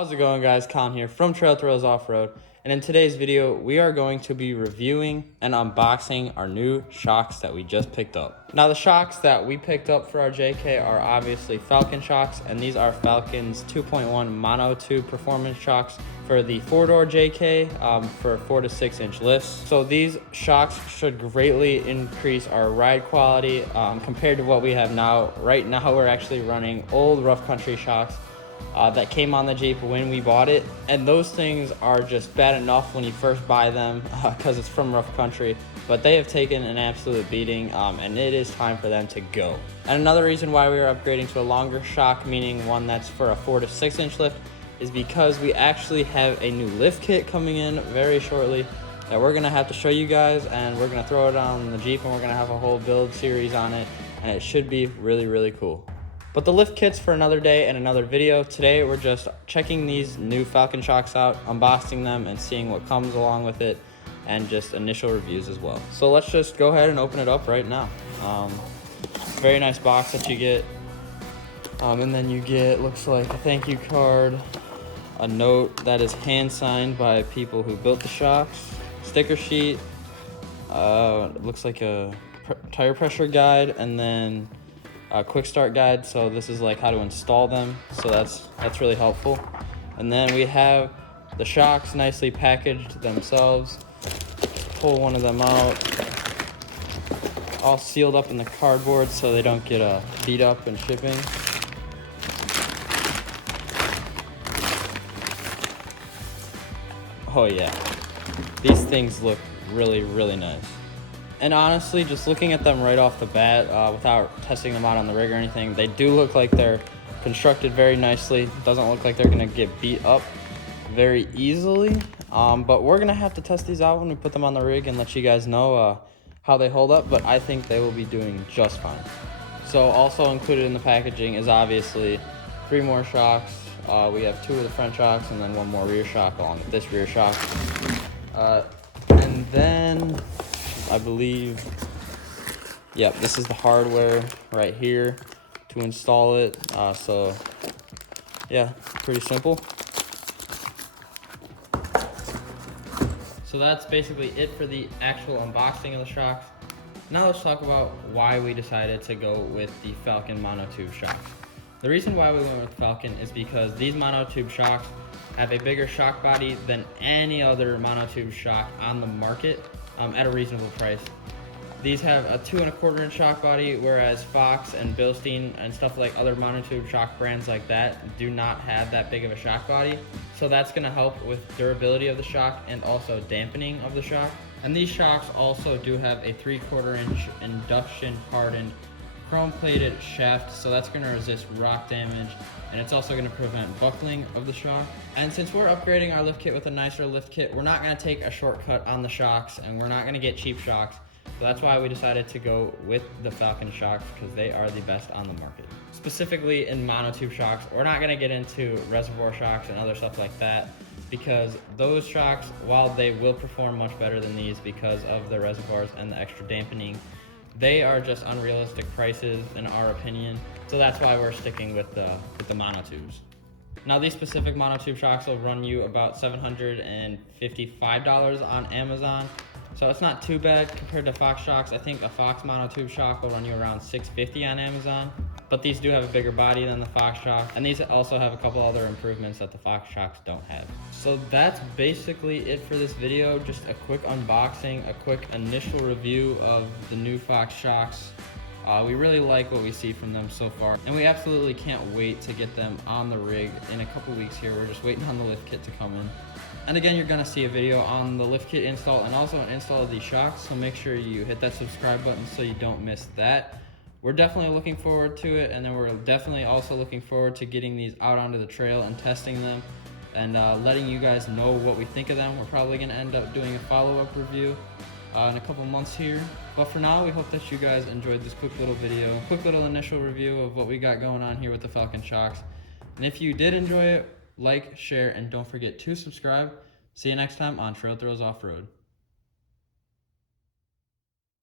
How's it going, guys? Colin here from Trail Thrills Off-Road, and in today's video we are going to be reviewing and unboxing our new shocks that we just picked up. Now the shocks that we picked up for our JK are obviously Falcon shocks, and these are Falcon's 2.1 Monotube performance shocks for the 4-door JK for 4 to 6 inch lifts. So these shocks should greatly increase our ride quality compared to what we have now. Right now we're actually running old rough country shocks that came on the Jeep when we bought it, and those things are just bad enough when you first buy them because it's from rough country, but they have taken an absolute beating, and it is time for them to go. And another reason why we are upgrading to a longer shock, meaning one that's for a 4 to 6 inch lift, is because we actually have a new lift kit coming in very shortly that we're gonna have to show you guys, and we're gonna throw it on the Jeep and we're gonna have a whole build series on it, and it should be really cool. But the lift kit's for another day and another video. Today we're just checking these new Falcon shocks out, unboxing them and seeing what comes along with it, and just initial reviews as well. So let's just go ahead and open it up right now. Very nice box that you get. And then you get, looks like a thank you card, a note that is hand signed by people who built the shocks, sticker sheet, looks like a tire pressure guide, and then a quick start guide. So this is like how to install them, so that's really helpful. And then we have the shocks nicely packaged themselves. Pull one of them out, all sealed up in the cardboard so they don't get beat up in shipping. Oh yeah, these things look really nice. And honestly, just looking at them right off the bat, without testing them out on the rig or anything, they do look like they're constructed very nicely. Doesn't look like they're gonna get beat up very easily. But we're gonna have to test these out when we put them on the rig and let you guys know how they hold up, but I think they will be doing just fine. So also included in the packaging is obviously 3 more shocks. We have 2 of the front shocks and then 1 more rear shock along with this rear shock. And then I believe, yep, this is the hardware right here to install it. So yeah, pretty simple. So that's basically it for the actual unboxing of the shocks. Now let's talk about why we decided to go with the Falcon Monotube shocks. The reason why we went with Falcon is because these Monotube shocks have a bigger shock body than any other Monotube shock on the market, at a reasonable price. These have a 2¼ inch shock body, whereas Fox and Bilstein and stuff like other Monotube shock brands like that do not have that big of a shock body. So that's gonna help with durability of the shock and also dampening of the shock. And these shocks also do have a 3/4 inch induction hardened chrome plated shaft, so that's going to resist rock damage, and it's also going to prevent buckling of the shock. And since we're upgrading our lift kit with a nicer lift kit, we're not going to take a shortcut on the shocks, and we're not going to get cheap shocks. So that's why we decided to go with the Falcon shocks, because they are the best on the market. Specifically in Monotube shocks, we're not going to get into reservoir shocks and other stuff like that, because those shocks, while they will perform much better than these because of the reservoirs and the extra dampening, they are just unrealistic prices in our opinion. So that's why we're sticking with the Monotubes. Now these specific Monotube shocks will run you about $755 on Amazon. So it's not too bad compared to Fox shocks. I think a Fox Monotube shock will run you around $650 on Amazon. But these do have a bigger body than the Fox shock, and these also have a couple other improvements that the Fox shocks don't have. So that's basically it for this video. Just a quick unboxing, a quick initial review of the new Fox shocks. We really like what we see from them so far, and we absolutely can't wait to get them on the rig in a couple weeks here. We're just waiting on the lift kit to come in. And again, you're gonna see a video on the lift kit install and also an install of these shocks, so make sure you hit that subscribe button so you don't miss that. We're definitely looking forward to it, and then we're definitely also looking forward to getting these out onto the trail and testing them and letting you guys know what we think of them. We're probably gonna end up doing a follow-up review in a couple months here. But for now, we hope that you guys enjoyed this quick little video, quick little initial review of what we got going on here with the Falcon shocks. And if you did enjoy it, like, share, and don't forget to subscribe. See you next time on Trail Thrills Off-Road.